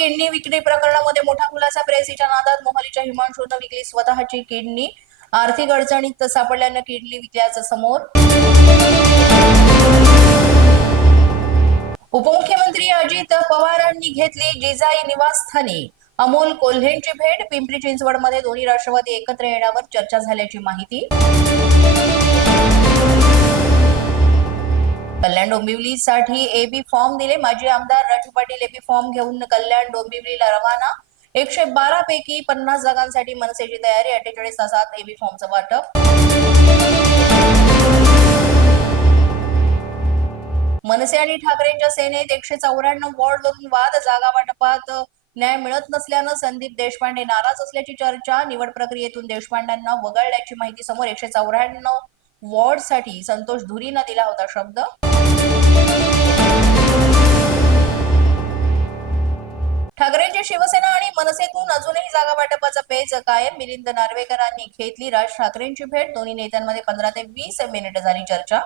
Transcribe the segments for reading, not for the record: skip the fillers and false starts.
Kidney विक्री प्रकरणामध्ये मोठा खुलासा. प्रेसीच्या नादात मोहालीच्या हिमांशूनं विकली स्वतःची किडनी. आर्थिक अडचणीत सापडल्यानं किडनी विकल्याचं समोर. उपमुख्यमंत्री अजित पवारांनी घेतली जिजाई निवासस्थानी अमोल कोल्हेंची भेट. पिंपरी चिंचवडमध्ये दोन्ही राष्ट्रवादी एकत्र येण्यावर चर्चा झाल्याची माहिती. कल्याण डोंबिवलीसाठी एबी फॉर्म दिले. माजी आमदार राजू पाटील एबी फॉर्म घेऊन कल्याण डोंबिवलीला रवाना. 112 पैकी 50 जागांसाठी मनसेची तयारी. 48 तासात एबी फॉर्मचं वाटप. मनसे आणि ठाकरेंच्या सेनेत 194 वॉर्डवरून वाद. जागा वाटपात न्याय मिळत नसल्यानं संदीप देशपांडे नाराज असल्याची चर्चा. निवड प्रक्रियेतून देशपांड्यांना वगळल्याची माहिती समोर. 194 वॉर्डसाठी संतोष धुरीनं दिला होता शब्द. ठाकरेंची शिवसेना आणि मनसेतून अजूनही जागा वाटपाचा पेच कायम. मिलिंद नार्वेकरांनी घेतली राज ठाकरेंची भेट. दोन्ही नेत्यांमध्ये 15 ते 20 मिनिटं झाली चर्चा.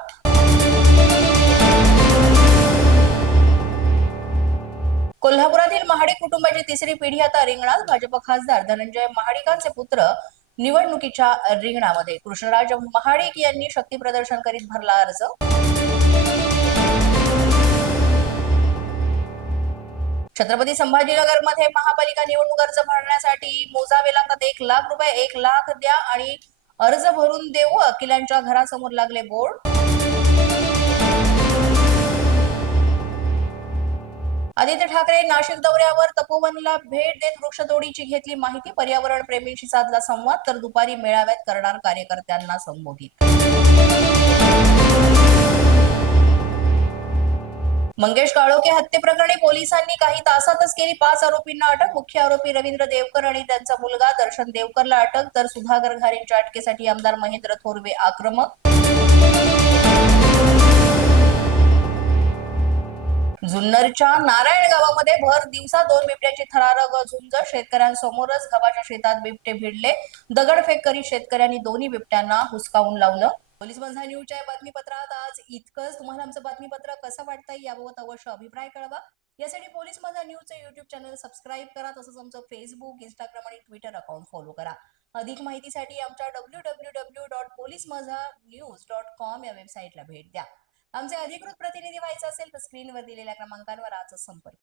कोल्हापुरातील महाडिक कुटुंबाची तिसरी पिढी आता रिंगणात. भाजप खासदार धनंजय महाडिकांचे पुत्र निवडणुकीच्या रिंगणामध्ये. कृष्णराज महाडिक यांनी शक्ती प्रदर्शन करीत भरला अर्ज. छत्रपती संभाजीनगरमध्ये महापालिका निवडणूक अर्ज भरण्यासाठी मोजावे लागतात 1 लाख रुपये. 1 लाख द्या आणि अर्ज भरून देऊ. वकिलांच्या घरासमोर लागले बोर्ड. आदित्य ठाकरे नाशिक दौऱ्यावर. तपोवनला भेट देत वृक्षतोडीची घेतली माहिती. पर्यावरण प्रेमींशी साधला संवाद. तर दुपारी मेळाव्यात करणार कार्यकर्त्यांना संबोधित. मंगेश काळोखे हत्येप्रकरणी पोलिसांनी काही तासातच केली 5 आरोपींना अटक. मुख्य आरोपी रवींद्र देवकर आणि त्यांचा मुलगा दर्शन देवकरला अटक. तर सुधाकर घारेंच्या अटकेसाठी आमदार महेंद्र थोरवे आक्रमक. जुन्नरच्या नारायण गावामध्ये भर दिवसा 2 बिबट्याची थरारक झुंज. शेतकऱ्यांसमोरच गव्हाच्या शेतात बिबटे भिडले. दगडफेक करीत शेतकऱ्यांनी दोन्ही बिबट्यांना हुसकावून लावलं. पोलीस माझा न्यूजच्या बातमीपत्रात आज इतकंच. तुम्हाला आमचं बातमीपत्र कसं वाटतंय याबाबत अवश्य अभिप्राय कळवा. यासाठी पोलीस माझा न्यूजचं YouTube चॅनल सबस्क्राईब करा. तसंच आमचं फेसबुक, इंस्टाग्राम आणि ट्विटर अकाउंट फॉलो करा. अधिक माहितीसाठी आमच्या www.policemazhanews.com या वेबसाईटला भेट द्या. आमचे अधिकृत प्रतिनिधी व्हायचे असेल तर स्क्रीनवर दिलेल्या क्रमांकांवर आजच संपर्क